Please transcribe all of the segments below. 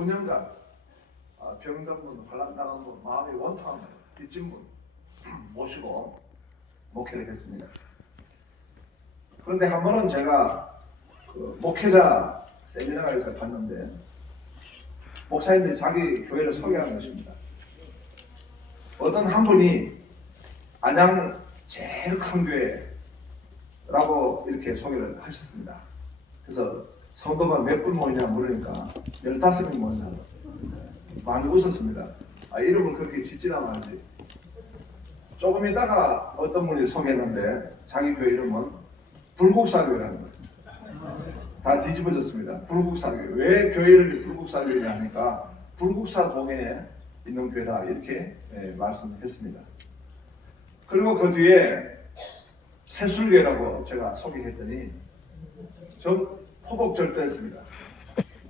9년간 병든 분, 환난당한 분, 마음이 원통한 분, 빚진 분 모시고 목회를 했습니다. 그런데 한 번은 제가 그 목회자 세미나에서 봤는데 목사님들이 자기 교회를 소개하는 것입니다. 어떤 한 분이 안양 제일 큰 교회라고 이렇게 소개를 하셨습니다. 그래서 성도가 몇 분 모이냐 물으니까 15명이 모이냐고 많이 웃었습니다. 이름을 그렇게 짓지나 말지. 조금 있다가 어떤 분이 소개했는데 자기 교회 이름은 불국사교회라는 거예요. 다 뒤집어졌습니다. 불국사교회. 왜 교회 이름이 불국사교회냐 하니까 불국사동에 있는 교회다 이렇게 말씀했습니다. 그리고 그 뒤에 새술교회라고 제가 소개했더니 전 포복절도했습니다.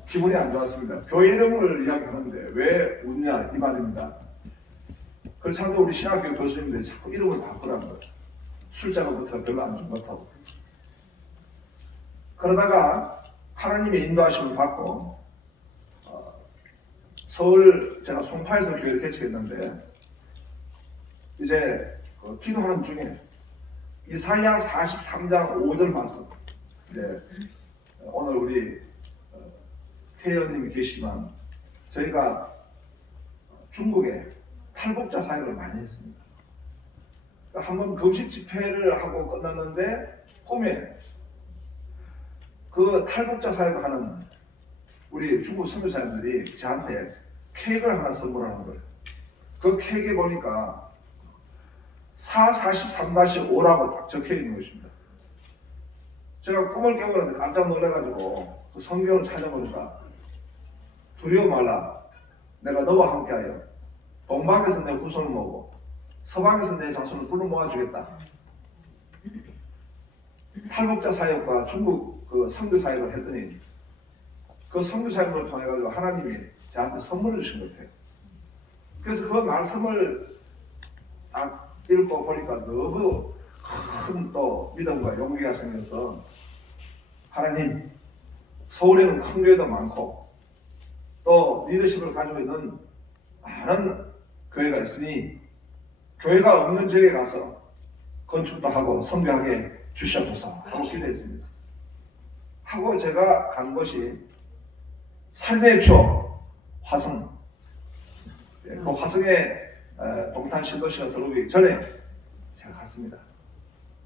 기분이 안 좋았습니다. 교회 이름을 이야기하는데 왜 웃냐 이 말입니다. 그래서 자꾸 우리 신학교 교수님들이 자꾸 이름을 바꾸라는 거예요. 술자로부터 별로 안 좋다고. 그러다가 하나님의 인도하심을 받고 서울 제가 송파에서 교회를 개척했는데 이제 기도하는 중에 이사야 43장 5절 말씀 오늘 우리 태연님이 계시지만 저희가 중국에 탈북자 사역을 많이 했습니다. 한번 금식 집회를 하고 끝났는데 꿈에 그 탈북자 사역을 하는 우리 중국 선교사님들이 저한테 케이크를 하나 선물하는 거예요. 그 케이크에 보니까 443-5라고 딱 적혀 있는 것입니다. 제가 꿈을 깨우는데 깜짝 놀라가지고 그 성경을 찾아보니까 두려워 말라. 내가 너와 함께하여 동방에서 내 후손을 모으고 서방에서 내 자손을 불러 모아주겠다. 탈북자 사역과 중국 그 선교 사역을 했더니 그 선교 사역을 통해 가지고 하나님이 저한테 선물을 주신 것 같아요. 그래서 그 말씀을 딱 읽고 보니까 너무 큰 또 믿음과 용기가 생겨서 하나님, 서울에는 큰 교회도 많고 또 리더십을 가지고 있는 많은 교회가 있으니 교회가 없는 지역에 가서 건축도 하고 선교하게 주시옵소서 하고 기도했습니다. 하고 제가 간 곳이 살인의 추억 화성. 그 화성에 동탄 신도시가 들어오기 전에 제가 갔습니다.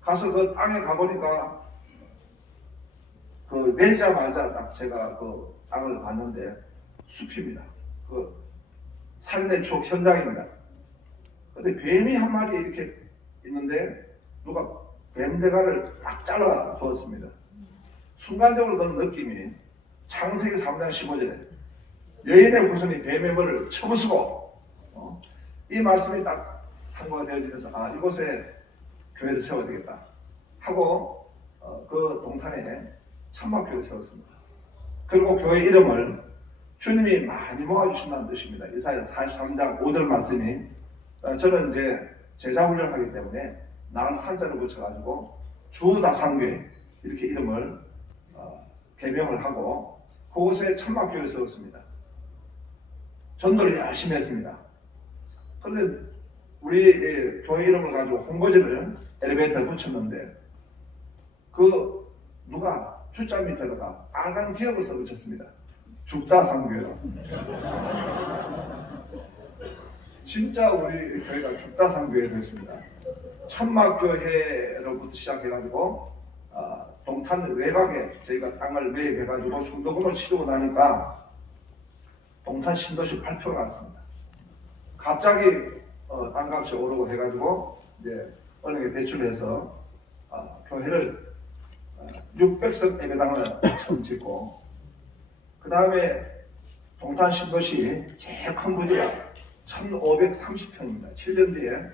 가서 그 땅에 가보니까 그 내리자마자 딱 제가 그 땅을 봤는데 숲입니다. 그 살인의 추억 현장입니다. 근데 뱀이 한 마리 이렇게 있는데 누가 뱀 대가를 딱 잘라 두었습니다. 순간적으로 드는 느낌이 창세기 3장 15절에 여인의 후손이 뱀의 머리를 쳐부수고 이 말씀이 딱 상고가 되어지면서 이곳에 교회를 세워야 되겠다 하고 그 동탄에 천막교회를 세웠습니다. 그리고 교회 이름을 주님이 많이 모아주신다는 뜻입니다. 이사야 43장 5절 말씀이 저는 이제 제자훈련을 하기 때문에 나를 산자를 붙여가지고 주다산교회 이렇게 이름을 개명을 하고 그곳에 천막교회를 세웠습니다. 전도를 열심히 했습니다. 그런데 우리 교회 이름을 가지고 홍보지를 엘리베이터에 붙였는데 그 누가 주자 밑에다가 빨간 기억을 써 붙였습니다. 죽다산교회로. 진짜 우리 교회가 죽다산교회가 됐습니다. 천막교회로부터 시작해가지고 동탄 외곽에 저희가 땅을 매입해가지고 중도금을 치르고 나니까 동탄 신도시 발표가 났습니다. 갑자기 땅값이 오르고 해가지고 이제 은행에 대출해서 교회를 600석 예배당을 처음 짓고 그 다음에 동탄 신도시 제일 큰 부지가 1530평입니다. 7년 뒤에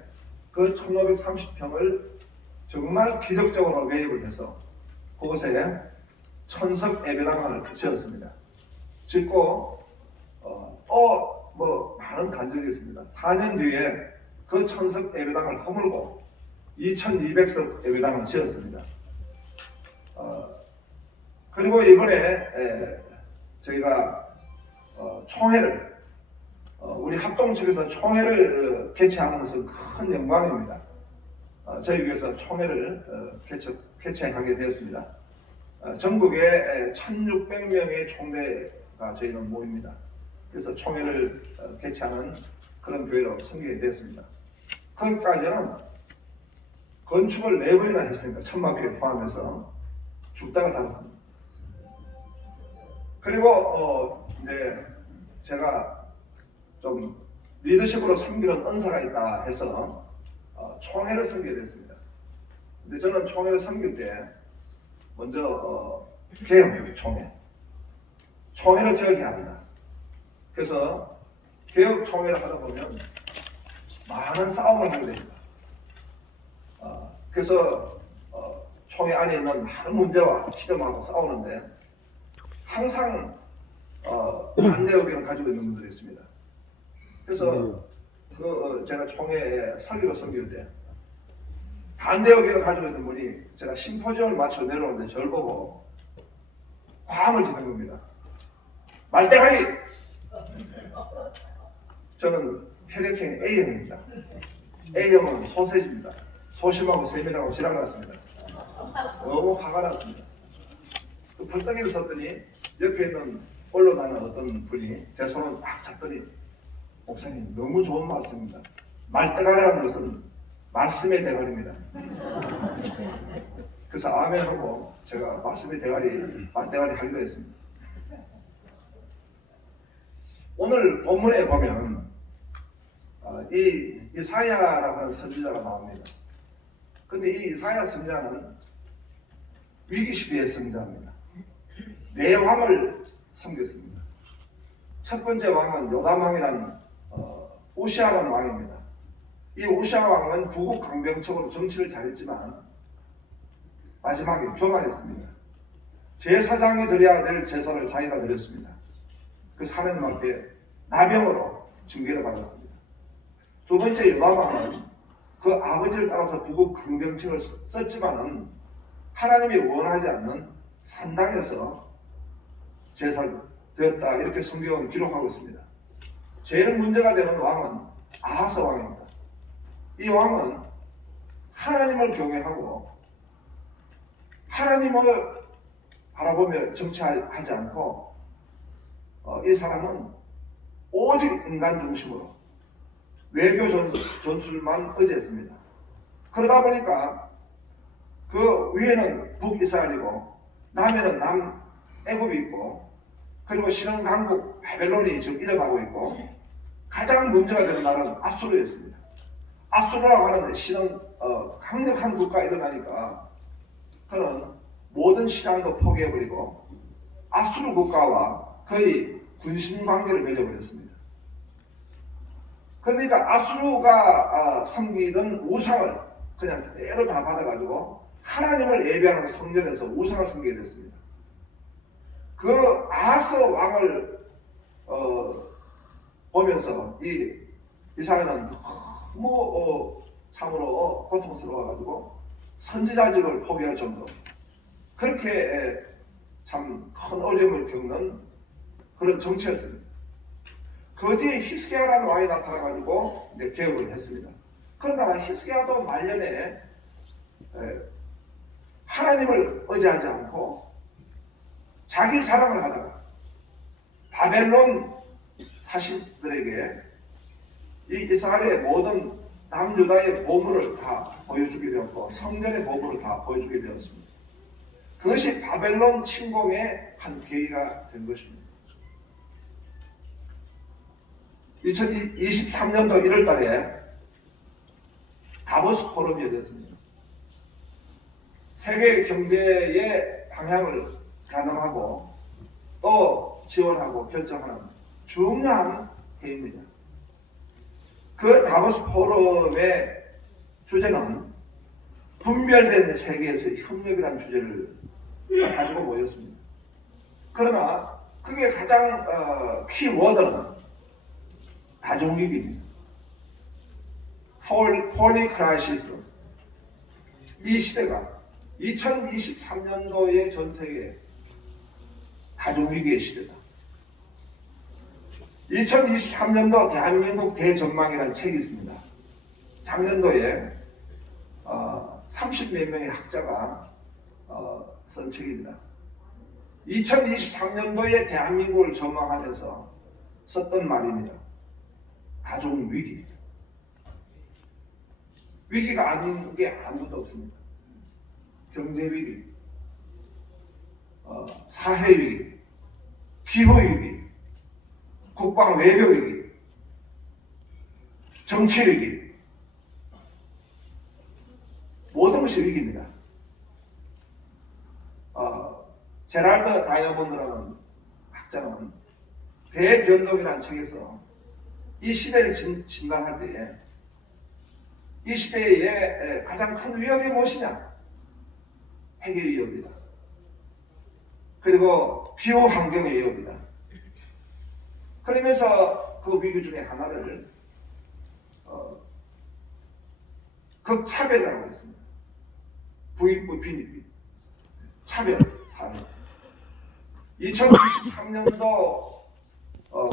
그 1530평을 정말 기적적으로 매입을 해서 그곳에 1000석 예배당을 지었습니다. 짓고 또 뭐 많은 간증이 있습니다. 4년 뒤에 그 1000석 예배당을 허물고 2200석 예배당을 지었습니다. 그리고 이번에 저희가 총회를 우리 합동 측에서 총회를 개최하는 것은 큰 영광입니다. 저희 교회에서 총회를 개최하게 되었습니다. 전국에 1600명의 총대가 저희는 모입니다. 그래서 총회를 개최하는 그런 교회로 섬기게 되었습니다. 거기까지는 건축을 4번이나 했으니까 천막교회 포함해서 죽다가 살았습니다. 그리고 이제 제가 좀 리더십으로 섬기는 은사가 있다 해서 총회를 섬기게 됐습니다. 근데 저는 총회를 섬길 때 먼저 개혁 총회를 개혁해야 한다. 그래서 개혁 총회를 하다 보면 많은 싸움을 하게 됩니다. 그래서 총회 안에 있는 많은 문제와 시험하고 싸우는데 항상 반대 의견을 가지고 있는 분들이 있습니다. 그래서 제가 총회에 서기로 섬길 때 반대 의견을 가지고 있는 분이 제가 심포지엄을 마치고 내려오는데 저를 보고 과음을 지는 겁니다. 말대가리! 저는 혈액형이 A형입니다. A형은 소세지입니다. 소심하고 세밀하고 지랄 났습니다. 너무 화가 났습니다. 그 불덩이를 썼더니 옆에 있는 올라가는 어떤 분이 제 손을 딱 잡더니 목사님 너무 좋은 말씀입니다. 말대가리라는 것은 말씀의 대가리입니다. 그래서 아멘하고 제가 말씀의 대가리, 말대가리 하기로 했습니다. 오늘 본문에 보면 이 이사야라고 하는 선지자가 나옵니다. 근데 이 이사야 선지자는 위기시대의 선지자입니다. 4왕을 섬겼습니다. 첫 번째 왕은 요담왕이라는 우시아라는 왕입니다. 이 우시아 왕은 부국 강병적으로 정치를 잘했지만 마지막에 교만했습니다. 제사장이 드려야 될 제사를 자기가 드렸습니다. 그래서 하나님 앞에 나병으로 징계를 받았습니다. 두 번째 요담 왕은 그 아버지를 따라서 부국 강병책을 썼지만은 하나님이 원하지 않는 산당에서 제사를 드렸다 이렇게 성경은 기록하고 있습니다. 제일 문제가 되는 왕은 아하스 왕입니다. 이 왕은 하나님을 경외하고 하나님을 바라보며 정치하지 않고 이 사람은 오직 인간 중심으로 외교 전술만 의지했습니다. 그러다 보니까 그 위에는 북이스라엘이고 남에는 남애굽이 있고 그리고 신흥강국 바벨론이 지금 이어가고 있고 가장 문제가 되는 나라는 아수르였습니다. 아수르라고 하는데 강력한 국가가 일어나니까 그는 모든 신앙도 포기해버리고 아수르 국가와 거의 군신관계를 맺어버렸습니다. 그러니까 아수르가 섬기던 우상을 그냥 그대로 다 받아가지고 하나님을 예배하는 성전에서 우상을 섬기게 됐습니다. 그 아하스 왕을 보면서 이사야는 너무 참으로 고통스러워가지고 선지자직을 포기할 정도로 그렇게 참 큰 어려움을 겪는 그런 정치였습니다. 그 뒤에 히스기야라는 왕이 나타나가지고 이제 개혁을 했습니다. 그러나 히스기야도 말년에 하나님을 의지하지 않고 자기 자랑을 하다가 바벨론 사신들에게 이 이스라엘의 모든 남유다의 보물을 다 보여주게 되었고 성전의 보물을 다 보여주게 되었습니다. 그것이 바벨론 침공의 한 계기가 된 것입니다. 2023년도 1월 달에 다보스 포럼이 열렸습니다. 세계 경제의 방향을 가늠하고 또 지원하고 결정하는 중요한 회의입니다. 그 다보스 포럼의 주제는 분별된 세계에서 협력이라는 주제를 가지고 모였습니다. 그러나 그게 가장 키워드는 다중위기입니다. Holy Crisis. 이 시대가 2023년도의 전 세계 다중위기의 시대다. 2023년도 대한민국 대전망이라는 책이 있습니다. 작년도에 30몇 명의 학자가 쓴 책입니다. 2023년도에 대한민국을 전망하면서 썼던 말입니다. 가족 위기. 위기가 아닌 게 아무것도 없습니다. 경제 위기, 사회 위기, 기후 위기, 국방 외교 위기, 정치 위기, 모든 것이 위기입니다. 제랄드 다이아몬드라는 학자는 대변동이라는 책에서 이 시대를 진단할 때에 이 시대의 가장 큰 위협이 무엇이냐? 핵의 위협이다. 그리고 기후 환경의 위협이다. 그러면서 그 위기 중에 하나를 극차별이라고 했습니다. 부익부, 빈익비, 차별, 사회. 2023년도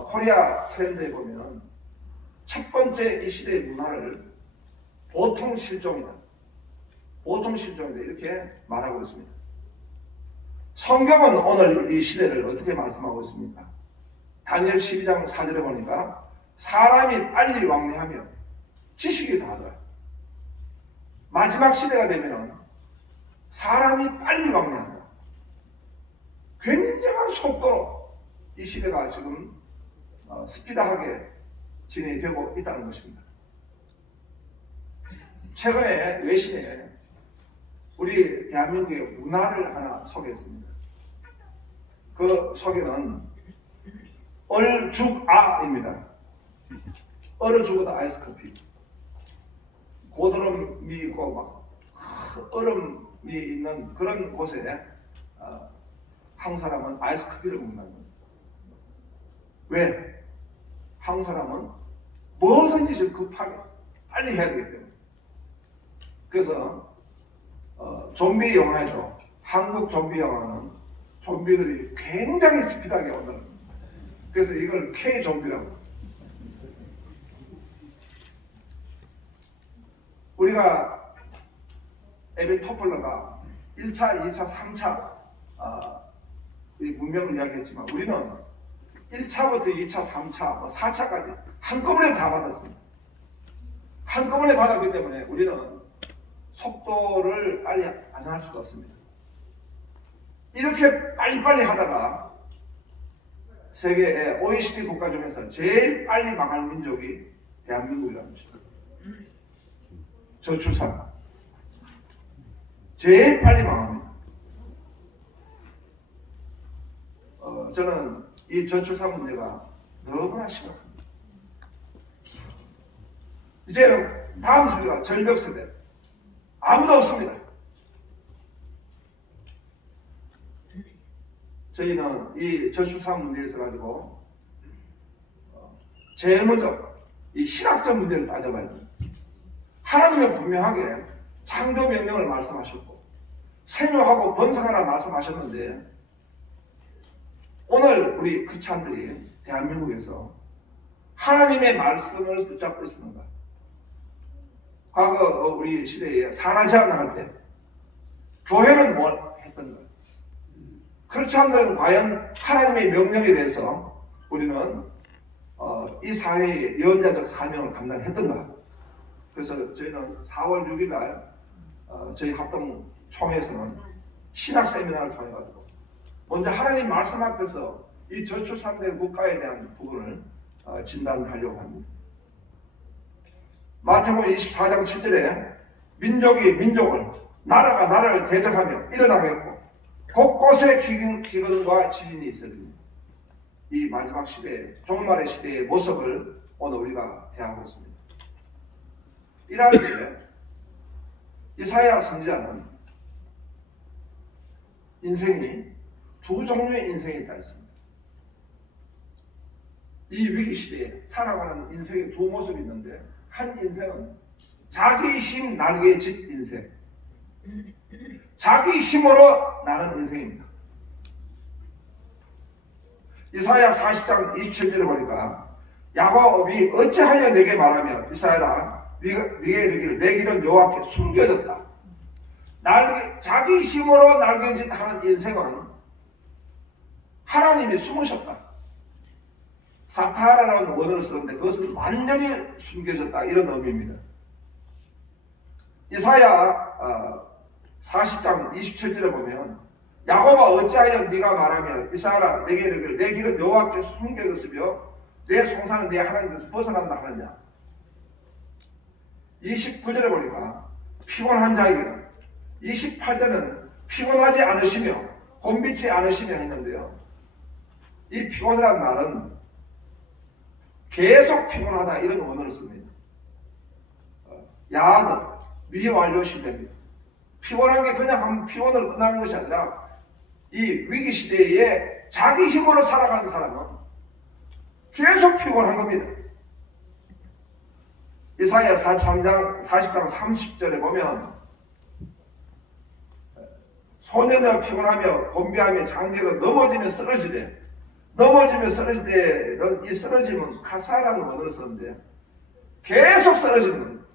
코리아 트렌드에 보면 첫 번째 이 시대의 문화를 보통 실종이다. 보통 실종이다. 이렇게 말하고 있습니다. 성경은 오늘 이 시대를 어떻게 말씀하고 있습니까? 다니엘 12장 4절에 보니까 사람이 빨리 왕래하며 지식이 다하더라. 마지막 시대가 되면 사람이 빨리 왕래한다. 굉장한 속도로 이 시대가 지금 스피드하게 진행이 되고 있다는 것입니다. 최근에 외신에 우리 대한민국의 문화를 하나 소개했습니다. 그 소개는 얼죽아입니다. 얼어죽어도 아이스커피. 고드름이 있고 막 얼음이 있는 그런 곳에 한국 사람은 아이스커피를 먹는다는 거예요. 왜? 한국 사람은 뭐든지 급하게 빨리 해야 되기 때문에. 그래서 좀비 영화에도 한국 좀비 영화는 좀비들이 굉장히 스피드하게 온다는 거예요. 그래서 이걸 K 좀비라고. 우리가 에빈 토플러가 1차, 2차, 3차 이 문명을 이야기했지만 우리는 1차부터 2차, 3차, 4차까지 한꺼번에 다 받았습니다. 한꺼번에 받았기 때문에 우리는 속도를 빨리 안 할 수가 없습니다. 이렇게 빨리빨리 하다가 세계 OECD 국가 중에서 제일 빨리 망할 민족이 대한민국이라는 것입니다. 저출산. 제일 빨리 망합니다. 저는 이 저출산 문제가 너무나 심각합니다. 이제는 다음 세대가 절벽 세대. 아무도 없습니다. 저희는 이 저출산 문제에 있어 가지고 제일 먼저 이 신학적 문제를 따져봐야 됩니다. 하나님은 분명하게 창조 명령을 말씀하셨고 생육하고 번성하라 말씀하셨는데 오늘 우리 크리스찬들이 대한민국에서 하나님의 말씀을 붙잡고 있습니다. 과거 우리 시대에 산하제한을 할 때 교회는 뭘 했던가? 크리스찬들은 과연 하나님의 명령에 대해서 우리는 이 사회의 예언자적 사명을 감당했던가? 그래서 저희는 4월 6일 날 저희 합동 총회에서는 신학 세미나를 통해 가지고 먼저 하나님 말씀 앞에서 이 저출산된 국가에 대한 부분을 진단하려고 합니다. 마태복음 24장 7절에 민족이 민족을 나라가 나라를 대적하며 일어나겠고 곳곳에 기근과 지진이 있으리니 이 마지막 시대, 종말의 시대의 모습을 오늘 우리가 대하고 있습니다. 이럴 때 이사야 선지자는 인생이 두 종류의 인생이 있다 했습니다. 이 위기 시대에 살아가는 인생의 두 모습이 있는데 한 인생은 자기 힘 날개의 집 인생, 자기 힘으로 나는 인생입니다. 이사야 40장 27절을 보니까 야곱이 어찌하여 내게 말하며 이스라엘아 네가 이르기를 내 길은 여호와께 숨겨졌다. 자기 힘으로 날개짓하는 인생은 하나님이 숨으셨다. 사타라라는 원어를 쓰는데 그것은 완전히 숨겨졌다 이런 의미입니다. 이사야 40장 27절에 보면 야곱아 어찌하여 네가 말하며 이스라엘아 내게 이르기를 내 길은 여호와께 숨겨졌으며 내 송사는 내 하나님께서 벗어난다 하느냐. 29절에 보니까 피곤한 자에게는 28절은 피곤하지 않으시며 곤비치 않으시며 했는데요. 이 피곤이라는 말은 계속 피곤하다 이런 원어를 씁니다. 야하다 미완료시됩니다. 피곤한 게 그냥 한 피곤을 끝나는 것이 아니라 이 위기 시대에 자기 힘으로 살아가는 사람은 계속 피곤한 겁니다. 이사야 40장 30절에 보면 소년을 피곤하며 곤비하며 장기가 넘어지면 쓰러지되 이 쓰러짐은 카사라는 원어를 쓰는데 계속 쓰러지는 겁니다.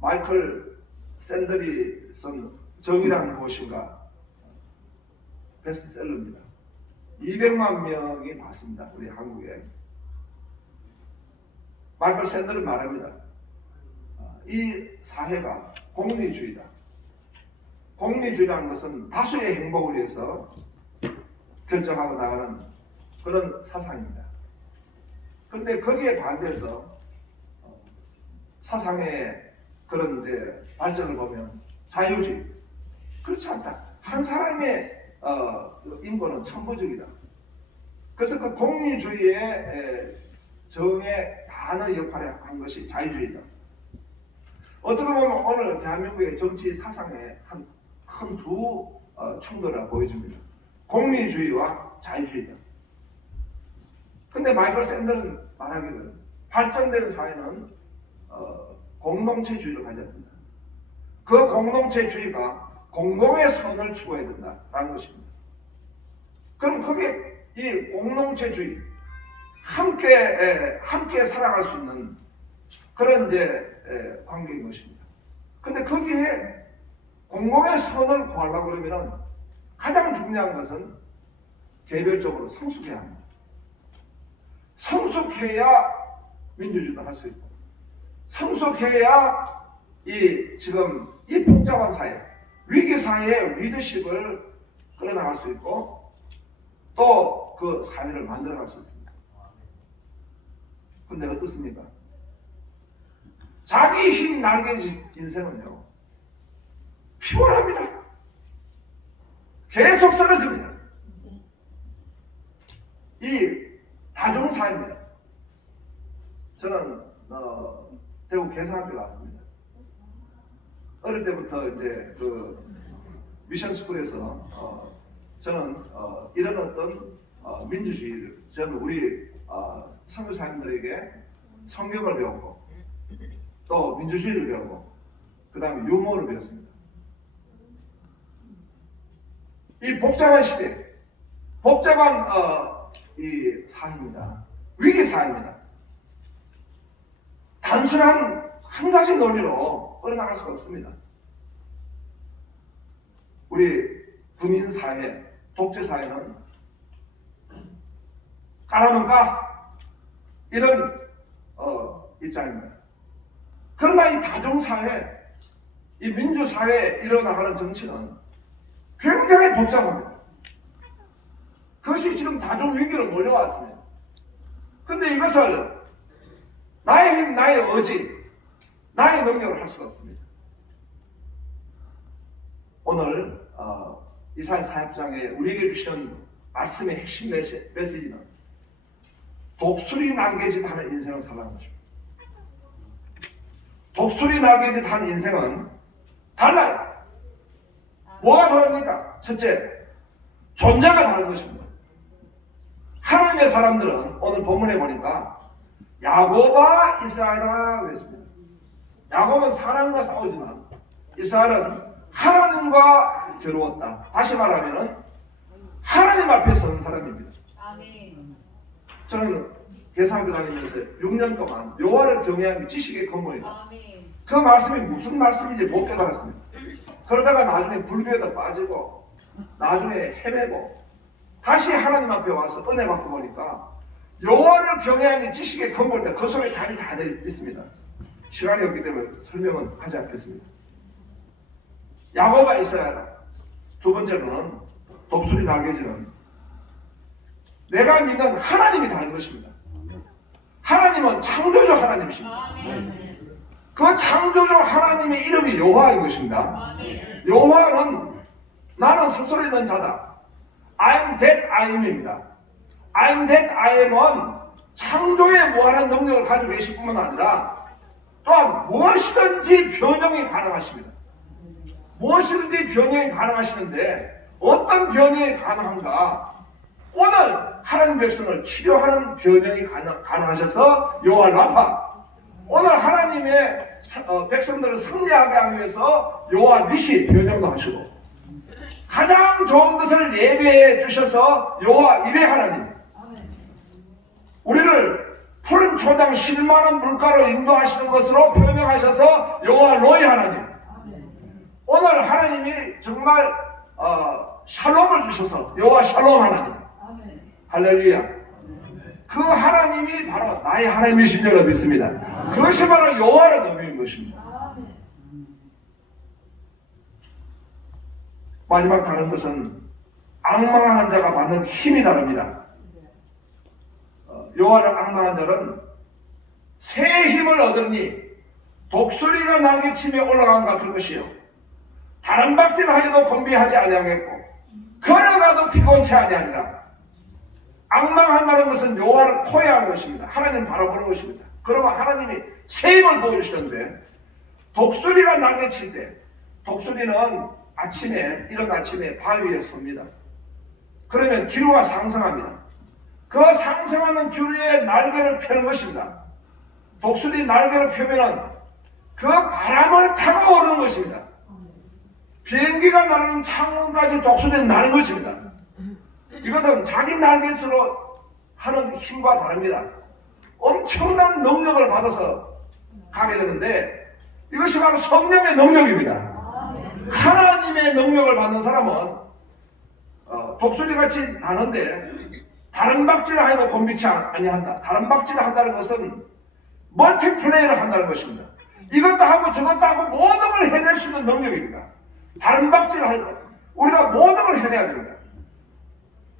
마이클 샌들이 쓴 정의란 무엇인가 베스트셀러입니다. 200만 명이 봤습니다. 우리 한국에. 마이클 샌들은 말합니다. 이 사회가 공리주의다. 공리주의라는 것은 다수의 행복을 위해서 결정하고 나가는 그런 사상입니다. 그런데 거기에 반대해서 사상의 그런 이제 발전을 보면 자유주의 그렇지 않다. 한 사람의 인권은 천부적이다. 그래서 그 공리주의의 정의 반의 역할을 한 것이 자유주의다. 어떻게 보면 오늘 대한민국의 정치 사상에 한 큰 두 충돌을 보여줍니다. 공리주의와 자유주의다. 근데 마이클 샌들은 말하기를 발전된 사회는 공동체주의를 가져야 된다. 그 공동체주의가 공공의 선을 추구해야 된다라는 것입니다. 그럼 그게 이 공동체주의 함께 살아갈 수 있는 그런 이제 관계인 것입니다. 근데 거기에 공공의 선을 구하려고 그러면은 가장 중요한 것은 개별적으로 성숙해야 합니다. 성숙해야 민주주의도 할 수 있고, 성숙해야 지금 이 복잡한 사회, 위기 사회의 리더십을 끌어나갈 수 있고, 또 그 사회를 만들어갈 수 있습니다. 근데 어떻습니까? 자기 힘 날개짓 인생은요, 피곤합니다. 계속 쓰러집니다. 이 다중사회입니다. 저는 대구 개성학교 나왔습니다. 어릴 때부터 이제 그 미션스쿨에서 저는 이런 어떤 민주주의를 저는 우리 선교사님들에게 성경을 배웠고 또 민주주의를 배우고 그 다음에 유머를 배웠습니다. 이 복잡한 시대, 복잡한 이 사회입니다. 위기 사회입니다. 단순한 한 가지 논리로 끌어나갈 수가 없습니다. 우리 군인 사회, 독재 사회는 까라면 까 이런 입장입니다. 그러나 이 다중사회, 이 민주사회에 일어나가는 정치는 굉장히 복잡합니다. 그것이 지금 다중위기로 몰려왔습니다. 근데 이것을 나의 힘, 나의 의지, 나의 능력을 할 수가 없습니다. 오늘 이사야 40장에 우리에게 주시는 말씀의 핵심 메시지는 독수리 날개짓 하는 인생을 살아가는 것입니다. 독수리 날개짓 하는 인생은 달라요. 뭐가 다릅니까? 첫째, 존재가 다른 것입니다. 하나님의 사람들은 오늘 본문에 보니까 야곱아 이스라엘아 그랬습니다. 야곱은 사람과 싸우지만 이스라엘은 하나님과 겨루었다. 다시 말하면 하나님 앞에 서는 사람입니다. 아멘. 저는 계산학교 다니면서 6년 동안 여호와를 경외하는 게 지식의 근본이에요. 아멘. 그 말씀이 무슨 말씀인지 못 깨달았습니다. 그러다가 나중에 불교에도 빠지고 나중에 헤매고 다시 하나님 앞에 와서 은혜 받고 보니까 여호와를 경외하는 게 지식의 근본인데 그 속에 답이 다 있습니다. 시간이 없기 때문에 설명은 하지 않겠습니다. 야고보가 있어야 한다. 두 번째로는 독수리 날개질은 내가 믿는 하나님이 다른 것입니다. 하나님은 창조주 하나님이십니다. 그 창조주 하나님의 이름이 여호와인 것입니다. 여호와는 나는 스스로 있는 자다. I'm that I am입니다. I'm that I am은 창조에 무한한 능력을 가지고 계실 뿐만 아니라 또한 무엇이든지 변형이 가능하십니다. 무엇이든지 변형이 가능하시는데 어떤 변형이 가능한가? 오늘 하나님 백성을 치료하는 변형이 가능하셔서 여호와 라파, 오늘 하나님의 백성들을 승리하게 하기 위해서 여호와 니시 변형도 하시고 가장 좋은 것을 예배해 주셔서 여호와 이레 하나님, 우리를 푸른 초장 실만한 물가로 인도하시는 것으로 변명하셔서 여호와 로이 하나님, 오늘 하나님이 정말 샬롬을 주셔서 여호와 샬롬 하나님, 할렐루야. 그 하나님이 바로 나의 하나님이신 줄로 믿습니다. 그것이 바로 여호와라는 의미인 것입니다. 마지막 다른 것은 앙망하는 자가 받는 힘이 다릅니다. 여호와를 앙망한 자는 새 힘을 얻으니 독수리가 날개치며 올라간 것 같을 것이요 다른 박질을 하여도 건비하지 아니하겠고 걸어가도 피곤치 아니하니라. 앙망한다는 것은 여호와를 토해하는 것입니다. 하나님 바라보는 것입니다. 그러면 하나님이 새 힘을 보여주시는데 독수리가 날개칠 때 독수리는 아침에 이른 아침에 바위에 섭니다. 그러면 기류가 상승합니다. 그 상승하는 기류에 날개를 펴는 것입니다. 독수리 날개를 펴면은 그 바람을 타고 오르는 것입니다. 비행기가 나르는 창문까지 독수리는 나는 것입니다. 이것은 자기 날개로 하는 힘과 다릅니다. 엄청난 능력을 받아서 가게 되는데 이것이 바로 성령의 능력입니다. 하나님의 능력을 받는 사람은 독수리같이 나는데 다른 박질을 하여도 곤비치 아니한다. 다른 박질을 한다는 것은 멀티플레이를 한다는 것입니다. 이것도 하고 저것도 하고 모든 걸 해낼 수 있는 능력입니다. 다른 박질을 할 때 우리가 모든 걸 해내야 됩니다.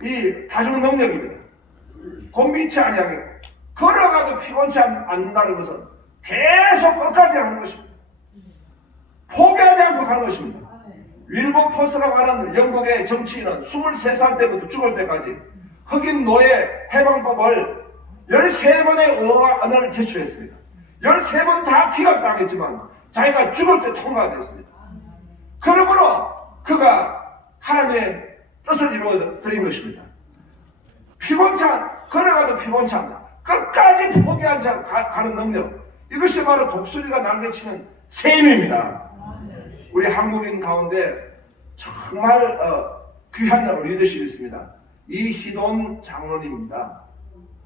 이 다중 능력입니다. 곤비치 아니하게 걸어가도 피곤치 않는다는 것은 계속 끝까지 하는 것입니다. 포기하지 않고 가는 것입니다. 윌버포스라고 하는 영국의 정치인은 23살 때부터 죽을 때까지 흑인 노예 해방법을 13번의 의안을 제출했습니다. 13번 다 기각당했지만 자기가 죽을 때 통과가 됐습니다. 그러므로 그가 하나님의 뜻을 이루어 드린 것입니다. 걸어가도 피곤치 않다. 끝까지 포기하지 않고 가는 능력. 이것이 바로 독수리가 날개치는 셈입니다. 우리 한국인 가운데 정말 귀한 리더십이 있습니다. 이희돈 장로님입니다.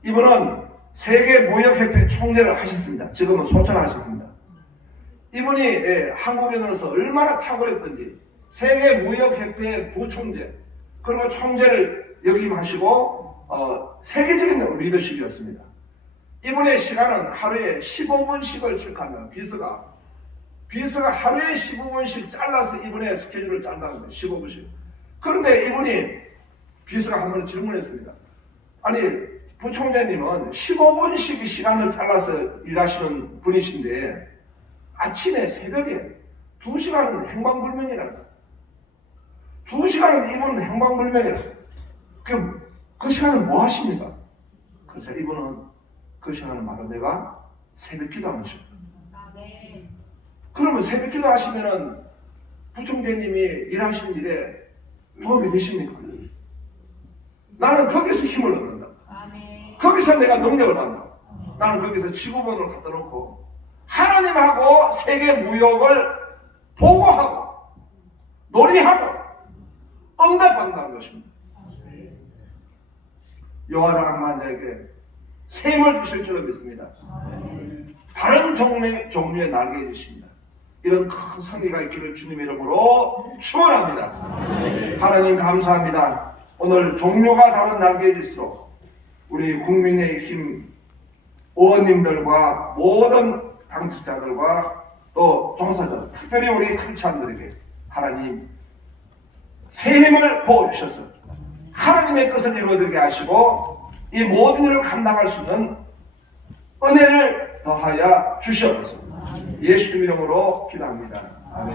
이분은 세계무역협회 총재를 하셨습니다. 지금은 소천하셨습니다. 이분이 한국인으로서 얼마나 탁월했던지 세계무역협회 부총재 그리고 총재를 역임하시고 세계적인 리더십이었습니다. 이분의 시간은 하루에 15분씩을 체크한다는 비서가 하루에 15분씩 잘라서 이분의 스케줄을 짠다는 거예요. 15분씩. 그런데 이분이 비서가 한 번 질문했습니다. 아니 부총재님은 15분씩 시간을 잘라서 일하시는 분이신데 아침에 새벽에 2시간은 행방불명이라는 거예요. 2시간은 이분은 행방불명이라는 거예요. 그 시간은 뭐 하십니까? 그래서 이분은 그 시간은 바로 내가 새벽 기도하는 시간. 그러면 새벽 기도 하시면은 부총재님이 일하시는 일에 도움이 되십니까? 나는 거기서 힘을 얻는다. 거기서 내가 능력을 받는다. 나는 거기서 지구본을 갖다 놓고 하나님하고 세계 무역을 보고하고 논의하고 응답한다는 것입니다. 여호와를 앙망하는 자에게 새 힘을 주실 줄로 믿습니다. 다른 종류의 날개 주십니다. 이런 큰 성의가 있기를 주님 이름으로 축원합니다. 하나님 감사합니다. 오늘 종류가 다른 날개짓으로 우리 국민의힘 의원님들과 모든 당직자들과 또 종사자들, 특별히 우리 크리스찬들에게 하나님 새 힘을 부어주셔서 하나님의 뜻을 이루어드리게 하시고 이 모든 일을 감당할 수 있는 은혜를 더하여 주시옵소서. 예수님 이름으로 기도합니다. 아멘.